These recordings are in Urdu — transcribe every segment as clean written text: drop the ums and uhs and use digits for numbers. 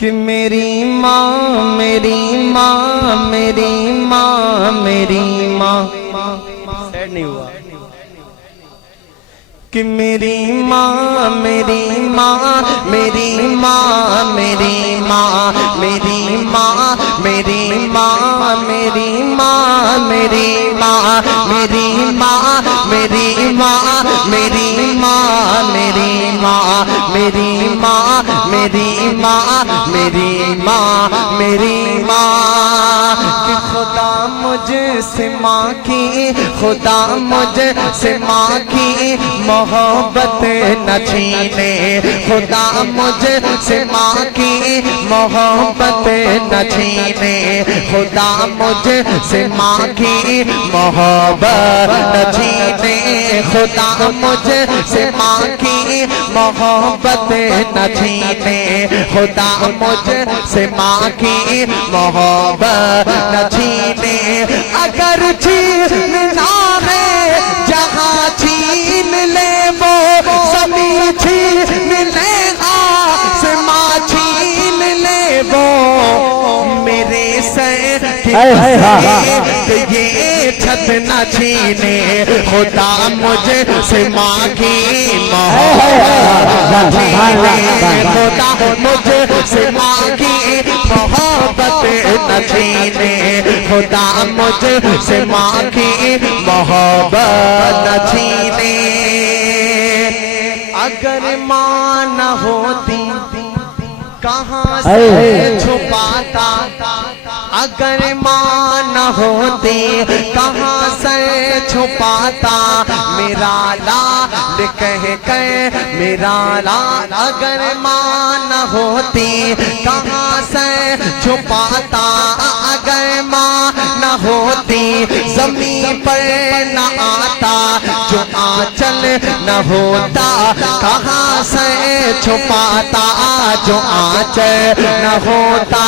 کہ میری ماں میری ماں میری ماں میری ماں سیڈ نہیں ہوا کہ میری ماں میری ماں میری ماں میری ماں میری ماں میری ماں میری ماں میری ماں میری ماں میری ماں میری ماں میری ماں میری ماں میری ماں میری ماں میری ماں کہ خدا مجھ سے ماں کی خدا مجھ سے ماں کی محبت نہ چھینے خدا مجھ سے ماں کی محبت نہ چھینے خدا مجھ سے ماں کی محبت نہ چھینے خدا مجھ سے ماں کی محبت نہ چھینے خدا مجھ سے ماں کی محبت نہ چھینے اگر چھیننا ہے جہاں چھین لے وہ زمین چھین لے آسماں چھین لے وہ میرے سر کی یہ چھت نہ چھینے خدا مجھ سے ماں کی محبت چھینے خدا مجھ سے ماں کی محبت نہ چھینے خدا مجھ سے ماں کی محبت نہ چھینے اگر ماں نہ ہوتی کہاں سے چھپاتا اگر ماں نہ ہوتی کہاں سے چھپاتا میرا لال کہہ کر میرا لال اگر ماں نہ ہوتی کہاں سے چھپاتا اگر ماں نہ ہوتی زمین پر نہ آتا جو آنچل نہ ہوتا کہاں سے چھپاتا جو آنچل نہ ہوتا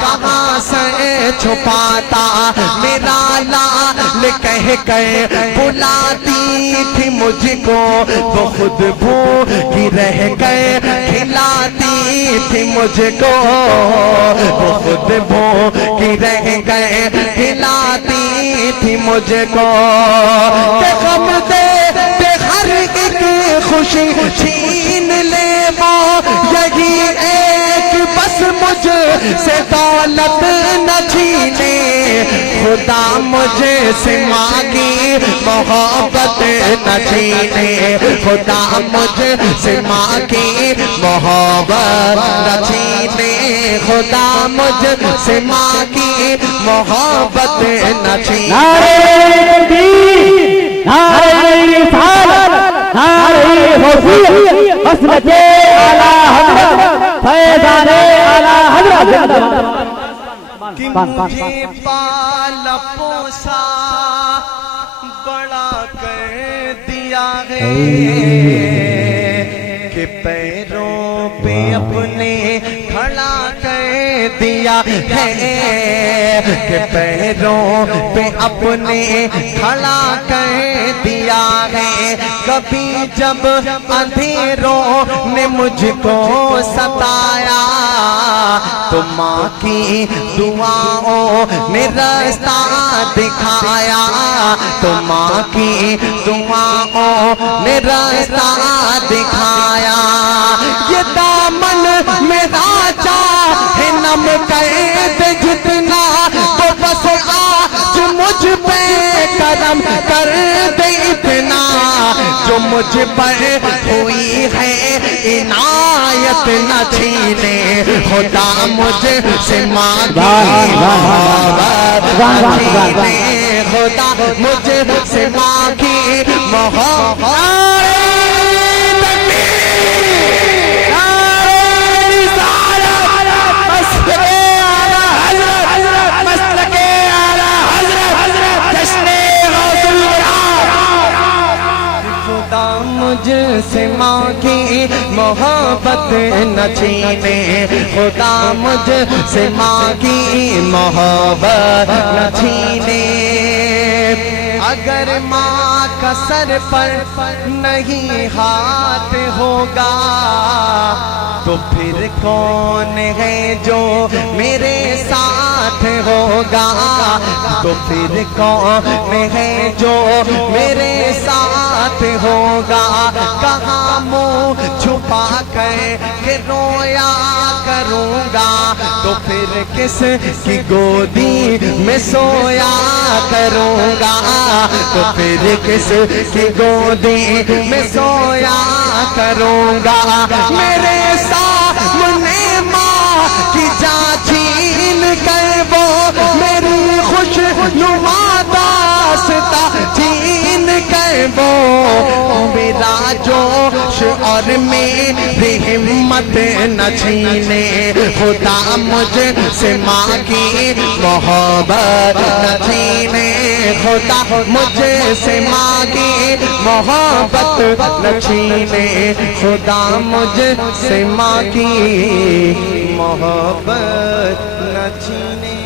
کہاں سے چھپاتا میرا لال کہہ کر بلاتی تھی مجھ کو وہ خود بھوکی رہ کر کھلاتی تھی مجھ کو وہ خود بھوکی رہ گئے کھلاتی تھی مجھ کو کہ غم دے ہر ایک خوشی چھین لے وہ یہی ایک بس مجھ سے دولت نہ چھینے خدا مجھ سے ماں کی محبت نہ چھینے خدا مجھ سے ماں کی محبت نہ چھینے خدا مجھ سے ماں کی محبت نہ چھینے نعرہ تکبیر نعرہ رسالت نعرہ حضور مسلک اعلی حضرت فیضان اعلی حضرت کہ مجھے پالا پوسا بڑا کر دیا ہے کہ پیروں پہ اپنے کھڑا کر دیا ہے کہ پیروں پہ اپنے کھڑا کر دیا ہے کبھی جب اندھیروں نے مجھ کو ستایا تو ماں کی دعاؤں نے راستہ دکھایا تو ماں کی دعاؤں نے راستہ دکھایا یہ دامن میرا چاہے نم قید جتنا تو بس آج مجھ پہ کرم کر دے اتنا جو مجھ پر ہوئی ہے عنایت نہ چھینے خدا مجھ سے ماں کی محبت نہ چھینے خدا مجھ سے ماں کی محبت مجھ سے ماں کی محبت نہ چھینے خدا مجھ سے ماں کی محبت نہ چھینے اگر ماں کا سر پر نہیں ہاتھ ہوگا تو پھر کون ہے جو میرے ساتھ ہوگا تو پھر کون ہے جو میرے ساتھ ہوگا کہاں منہ چھپا کر کہ رویا کروں گا تو پھر کس کی گودی میں سویا کروں گا تو پھر کس کی گودی میں سویا کروں گا میرے سامنے ماں کی جان چھین کر وہ میری خوش نما داستاں چھین کر وہ میرا جوش اور میری ہمت نہ چھینے خدا مجھ سے ماں کی محبت نہ چھینے خدا مجھ سے ماں کی محبت نہ چھینے خدا مجھ سے ماں کی محبت نہ چھینے